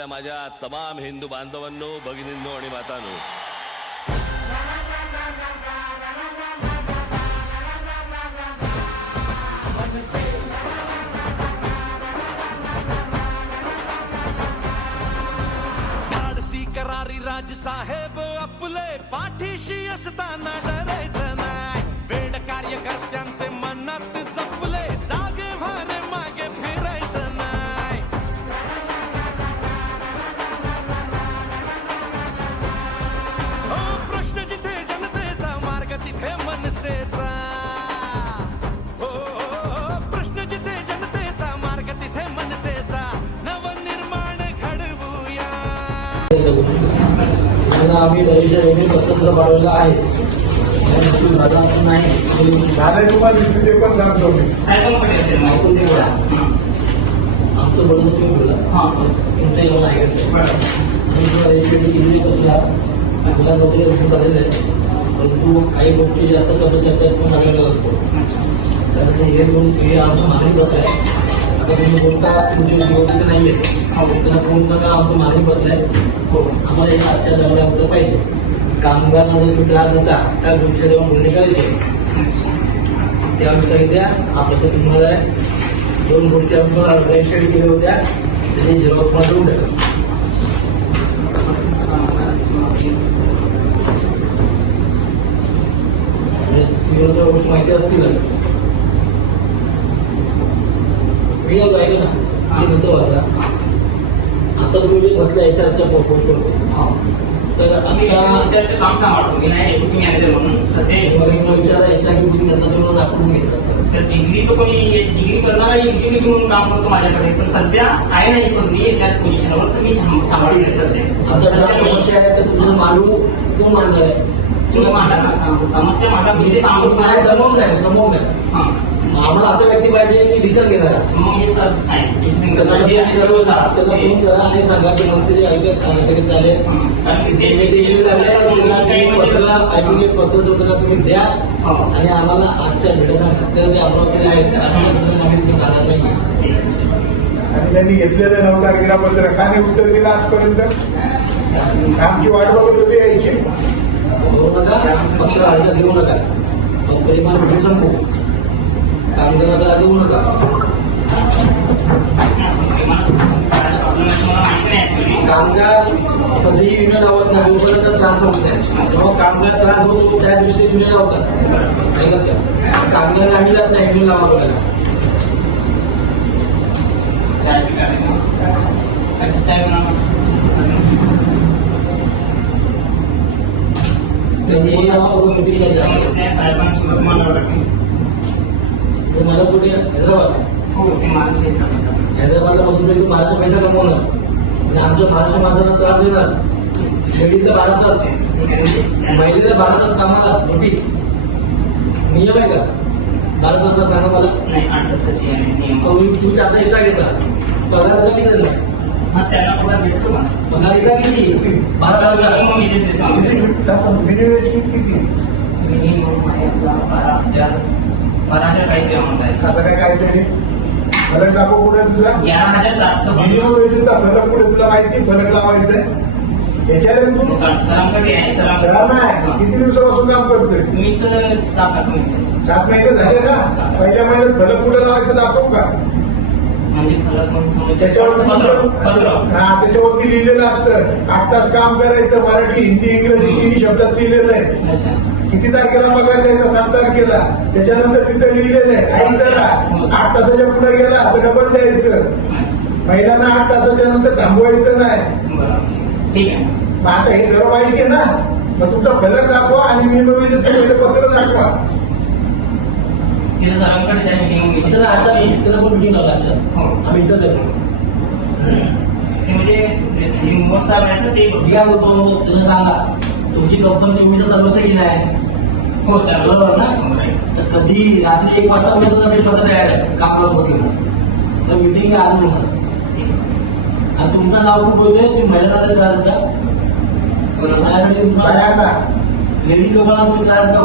माझ्या तमाम हिंदू बांधवांनो भगिनींनो आणि मातांनो. धाडसी करारी राज साहेब आपले पाठीशी असताना डरायचं नाही. वेड कार्यकर्त्यांचे मनात जप त्यांना आम्ही दरीच्या वेगळे स्वतंत्र बनवलेलं आहे. नाही. तुम्हाला दिसते ते पण सांगतो मी. आमचं बोलणं तुम्ही बोला. हां तुमच्या ऐकायचं रुजू झालेलं आहे. परंतु काही गोष्टी जास्त कमी त्याच्यात पण सांगायला असतो ते हे दोन हे आमचं मागणी पत्र आहे. आता तुम्ही बोलता तुमची नाही आहे त्याला फोन करा आमचं मागणी पत्र आहे. हो आम्हाला एक आजच्या जवळ पाहिजे. कामगारांना जर तुम्ही त्रास देता त्या गोष्टी जेव्हा बोलणे करायचे. त्यावेळी सांगितल्या आपल्या तुम्हाला दोन गोष्टी आपण रेजिस्टर केल्या होत्या त्याची झिरोक्समध्ये देऊन माहिती असतील ना मी आलो ना. मी नंतर वाचला आता तुम्ही जे बसला याच्या पोस्टवर तर आम्ही आता त्याचं काम सांभाळतो की नाही तुम्ही मॅनेजर म्हणून. सध्या विचारा याच्या किमती नंतर तुम्हाला दाखवून घेत तर डिग्री तो कोणी डिग्री करणारा इंजिनियर घेऊन काम करतो माझ्याकडे. पण सध्या आहे नाही तो मी त्याच पोझिशनवर तुम्ही सांभ- सांभाळून सध्या. आता समस्या आहे तर तुझं मांडू तू मांडणार आहे? तुम्ही मांडा ना सम- समस्या मांडा म्हणजे सांगू नाही समोर नाही समोर नाही. हां. आम्हाला असं व्यक्ती पाहिजे की दिसन घेणार हे नाही हे आणि सांगा की मंत्री ऐकत ऐकत आले काही पत्र ऐकून पत्र जो त्याला तुम्ही द्या हो. आणि आम्हाला आजच्या घटना घटना जे अमरावती आहेत आम्ही जाणार नाही आणि त्यांनी घेतलेलं नऊ तारखेला पत्रकाने उत्तर दिलं आजपर्यंत आमची वाट बघत होती यायची नका पक्ष अर्ज देऊ नका परिमाण भेटून संपू कामगाराचा देऊ कामगार कधीही विमा लावत नाही जोपर्यंत त्रास होत नाही जेव्हा कामगार त्रास होतो त्या दिवशी तुम्ही लावतात ऐकत कामगार नाही जात नाही विमा लावा बघायला त्यांनी साहेबांसोबत मला कुठे हैदराबाद हो. हैदराबादला बसून माझा पैसा कमवणार आणि आमच्या महाराष्ट्र माणसाला त्रास देणार लेडीजला बारा तास महिलेला बारा तास कामाला नोटीस नियम आहे का बारा तास कामा मला नाही नियम. तुम्ही तुमच्या आता याचा घेता पगार का किती देणार? मग पुढे भेटतो ना पगार का किती बारा तास. मिनिमम आहे आपला बारा हजार हजार काहीतरी amount आहे. कसं काय काहीतरी? फलक दाखव कुठे तुझा. तेरा हजार सातशे मिनिमम वेजेसचा फलक कुठे तुला माहिती फलक लावायचं याच्यावर तू. सरांकडे आहे नाही किती दिवसापासून काम करतोय? मी तर सात आठ सात महिने झाले ना पहिल्या महिन्यात फलक कुठे लावायचं दाखव का? म्हणजे फलक म्हणून समजलं. त्याच्यावरती हा लिहिलेलं असतं. आठ तास काम करायचं मराठी हिंदी इंग्रजी तिन्ही शब्दात लिहिलेलं आहे. अच्छा. किती तारखेला पगार द्यायचा? सात तारखेला. त्याच्यानंतर तिथं लिहिलेलं आहे ऐक जरा आठ तासाच्या पुढे गेला तर डबल द्यायचं. महिलांना आठ तासाच्या नंतर थांबवायचं नाही. आहे. मग आता हे सर्व माहिती आहे ना? मग तुमचा फलक दाखवा आणि मिनिमम वेजेसचं पत्र दाखवा. तिथे सरांकडे आता पण मिटिंग लावला आजच्या. हो. आम्ही इथं ते म्हणजे ते मोठ साहेब आहेत ना ते काय बोलतो? त्याला सांगा. तुमची कंपनी तुम्ही तर चालू केली आहे हो चालू ना? तर कधी? रात्री एक वाजता मी तुला मी स्वतः तयार. आहे काम करत होती तर मिटिंग आज होणार आणि तुमचं नाव खूप बोलतोय तुम्ही महिला त्रास देता लेडीज लोकांना तुम्ही त्रास देता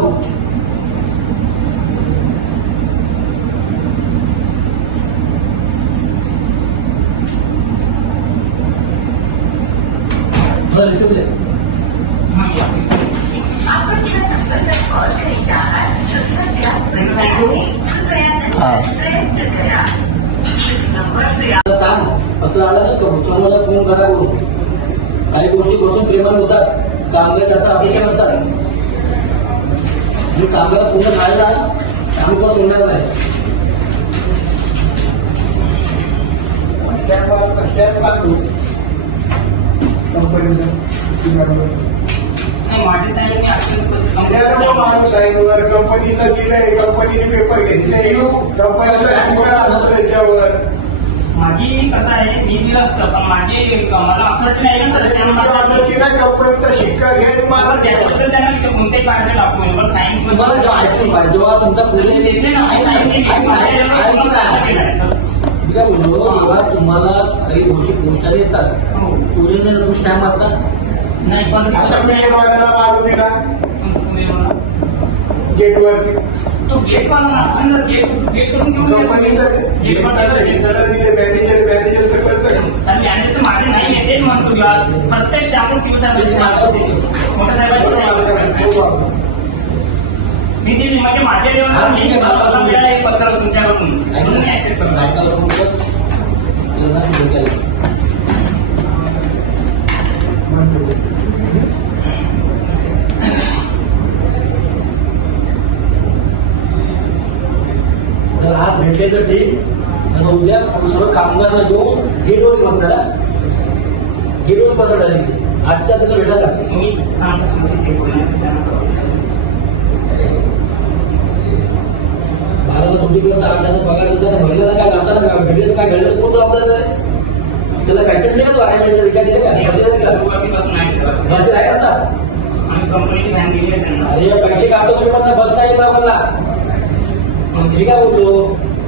त्याचं सांग पत्र आलं ना कमिशनरला फोन करा करून. काही गोष्टी बसून प्रेमात होतात. कामगार असं अपेक्षा नसतात. आणि कामगार पूर्ण आम्ही पण सोडणार नाही. नाही माझे साहेब मी त्याला मग माणूस आहे. वर कंपनीला दिलंय कंपनीने पेपर घेतले कंपनीचा त्याच्यावर माझी कसं आहे? मी दिलं असतं. पण माझी मला अथॉरिटी नाही ना सर. कंपनीचा शिक्का घे आणि मला. त्याच्याबद्दल त्यांना दाखवून पण साईन तुम्हाला जेव्हा ऐकून जेव्हा तुमचा पुढे घेतले ना? साईन. मी काय बोललो? जेव्हा तुम्हाला काही गोष्टी पोस्टाने येतात. चोरीने तुम्ही स्टॅम्प मारता नाही पण आता मी वाल्याला मारू दिला पुणे मला. गेटवरती तो गेट वाला आपण जर गेट गेट करून घेऊन कंपनीचं गेट वाला दिले मॅनेजर मॅनेजर सगळं सर याने तर माझे नाही आहे तेच म्हणतो मी आज प्रत्येक स्टाफ शिवसाहेबांची मोठ्या साहेबांची मी दिली म्हणजे माझ्या लेवलला मी मला मिळालं एक पत्र तुमच्याकडून म्हणून मी accept करतो. तिला. जर आज भेटले तर ठीक. आणि उद्या दुसरं कामगारला घेऊन गेटवर बसणार गेटवर बसणार आजच्या त्याला भेटायला. मी सांगतो. म्हणजे आठवड्याचा पगार देतात काय जाताना काय भेटले काय? घडलं कोण जबाबदार आहे? त्याला फॅसिलिटी नाही का तो आहे रिका दिले का? पैसे आहेत का? सुरुवातीपासून आहे सर. पैसे आहे ना आम्ही कंपनीची व्हॅन दिली आहे त्यांना. अरे पैसे काढतो तुम्ही मला बस नाही येत मला. मी काय बोलतो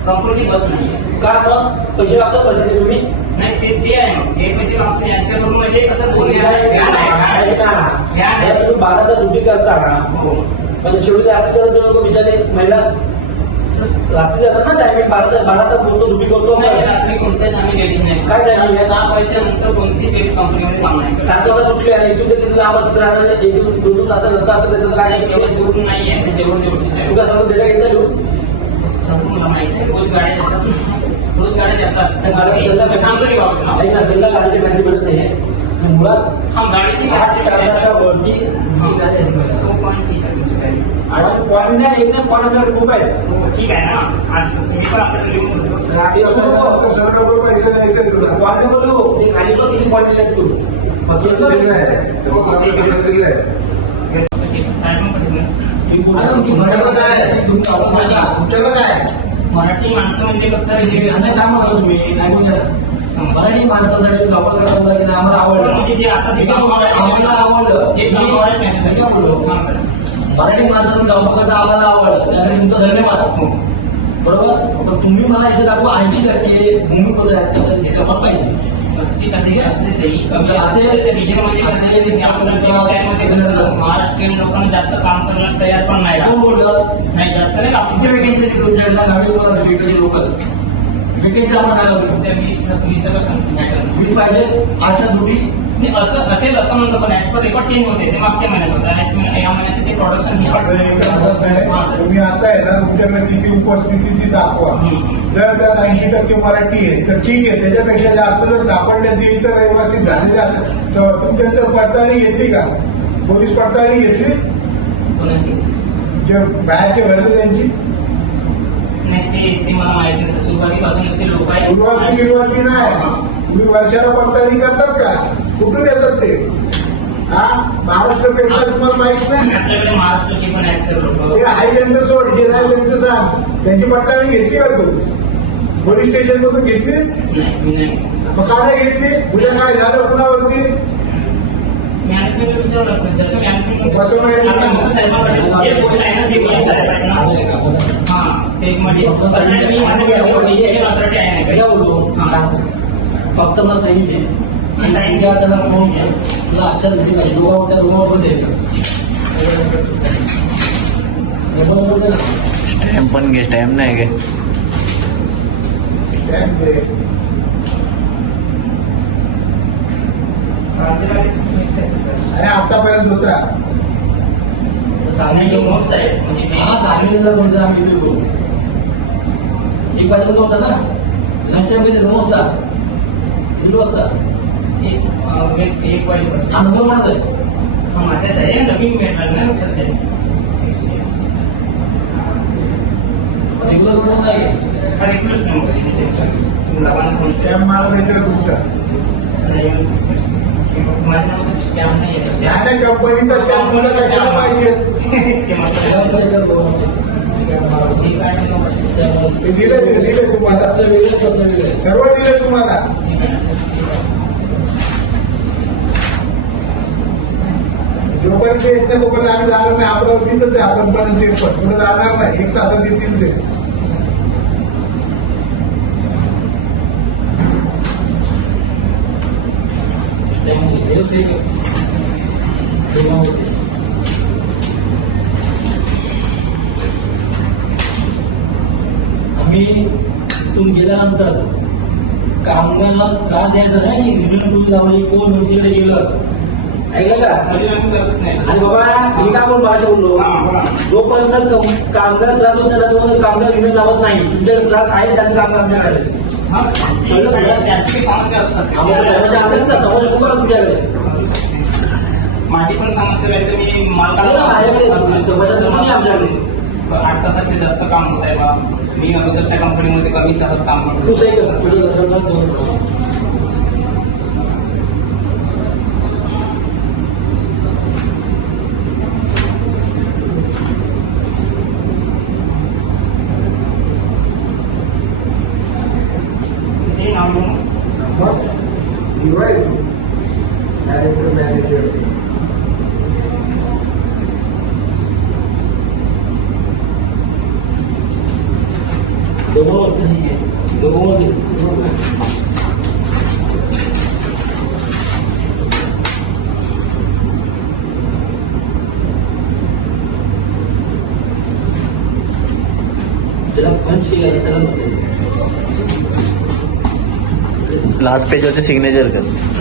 कंपनीची बस नाही. का मग पैसे काढतो पैसे तुम्ही? नाही ते ते आहे मग. ते पैसे वापरून यांच्याकडून म्हणजे कसं दोन. तुम्ही बारा तास ड्युटी करता का हो. पण शेवटी रात्री जर जवळ बिचारे महिला रात्री जातात ना टायमिंग बारा तास बारा तास बोलतो ड्युटी करतो नाही, रात्री कोणत्याच आम्ही लेडीज नाही. काय झाली? सहा वाजच्या नंतर कोणतीच लेडीज कंपनीमध्ये काम नाही. सात वाजता सुटली आणि इथून ते तिथून लांब असत राहणार एक दोन दोन तास रस्ता असं त्याचं काय नाही, दूर नाही आहे ते जेवढं जेवढं तुला समजा डेटा घेतला घेऊन मला माहिती. रोज गाड्या जातात रोज गाड्या जातात त्या त्यांना गाडी सांगतो की बाबा. नाही ना त्यांना गाडीची माहिती भेटत नाही. मुळात हा गाडीची आठ तासाच्या वरती हा. आणि पॉईंट नाही एक नाही पॉईंट आपल्याकडे खूप आहे. हो, ठीक आहे ना. आज मी पण आपल्याला लिहून डबल पैसे द्यायचे तुला. पॉईंट बोलू ते खाली पण किती पॉईंट दिले तू. पत्र दिलं आहे. आहे. साहेब. तुमच्याकडे काय आहे? तुमच्याकडे काय आहे? मराठी माणसं म्हणजे कसं हे काम तुम्ही. मराठी माणसासाठी वापर करायला की आम्हाला आवडलं. म्हणजे आता आहे, आम्हाला आवडलं. मी बोललो हा. मराठी माणसातून काम करता आम्हाला आवडलं? त्यासाठी तुमचं धन्यवाद. बरोबर? पण तुम्ही मला इथे दाखवा. ऐंशी टक्के भूमिपत्र आहेत हे पाहिजे. महाराष्ट्रीयन लोकांना जास्त काम करण्यात तयार पण नाही नाही जास्त नाही लोकल वेकेन्सी आम्हाला सांगा त्या वीस वीस सगळं सांगतो matters. वीस पाहिजे दुटी. असं असेल असं म्हणतो पण ऍज पर रेकॉर्ड चेंज होते ते मागच्या महिन्यात होतं. आणि या महिन्याचे ते प्रोडक्शन तुम्ही आता आहे ना तुमच्याकडे किती उपस्थिती ती दाखवा. जर त्यात ऐंशी टक्के मराठी आहे तर ठीक आहे त्याच्यापेक्षा जास्त जर सापडण्यात येईल तर रहिवासी झालेले असेल तर तुमच्या पडताळणी घेतली का? पोलीस पडताळणी घेतली जे बाहेरचे भरले त्यांची? नाही ते ते मला माहीत नाही सर. सुरुवातीपासूनच ते लोक आहेत. सुरुवाती नाही. तुम्ही वर्षाला पडताळणी करतात का? कुठून येतात ते? हा? महाराष्ट्र पेपर तुम्हाला माहीत नाही? आपल्याकडे महाराष्ट्राचे पण आहेत सर लोक. ते आहे त्यांचं सोड. जे नाही त्यांचं सांग. त्यांची पडताळणी घेतली का तू? पोलीस स्टेशन मधून घेतली. मग का नाही घेतली? उद्या काय झालं कुणावरती? कसं मुख्य साहेबांकडे फक्त मला सही दे. आणि सही. उद्या त्याला फोन घ्या तुला आजच्या दिवशी काही दोघा त्या दोघा पण द्यायचं पण घे टाइम नाही घे. अरे आतापर्यंत होता. चांगली नोट्स आहेत म्हणजे ते- हा सांगितलेला कोणता आम्ही करू एक वाजेपर्यंत होता ना. लंच मध्ये नऊ वाजता दीड वाजता एक एक- वाजेपासून हा नंबर म्हणत आहे हा माझ्याच आहे नवीन सध्या. रेग्युलर नंबर नाही हा नंबर आहे. तुमच्या? स्कॅम आहे सध्या. नाही नाही कंपनीचा कॅम्प मला कशाला पाहिजे? नाही. दिले दिले तुम्हाला सर्व दिले तुम्हाला. जोपर्यंत येत नाही तोपर्यंत आम्ही जाणार नाही. आपलं तिथंच आहे. आपण पर्यंत येतो पुढे जाणार नाही. एक तासात येतील ते. Thank you. तिथून गेल्यानंतर कामगारांना त्रास द्यायचा नाही टोळी लावली कोण दुसरीकडे गेलं? ऐकलं का. आणि बाबा मी बोललो. जोपर्यंत कामगार त्रास होत नाही तोपर्यंत कामगार लावत तुमच्याकडे त्रास आहे त्यांचं हा, माझी पण समस्या आहे तर मी आहे मालकाला माझ्याकडे आमच्याकडे. आठ तासात जास्त काम होत आहे बा. मी अगोदरच्या कंपनीमध्ये कमी तासात काम करतो सही कर पुढे कर, कर, कर, कर. ते नाव लिहून मग दिवाळी डायरेक्टर मॅनेजर दोघं ठीक आहे दोघं ठीक त्याला पंच केला त्याला लास्ट पेज होते सिग्नेचर कर.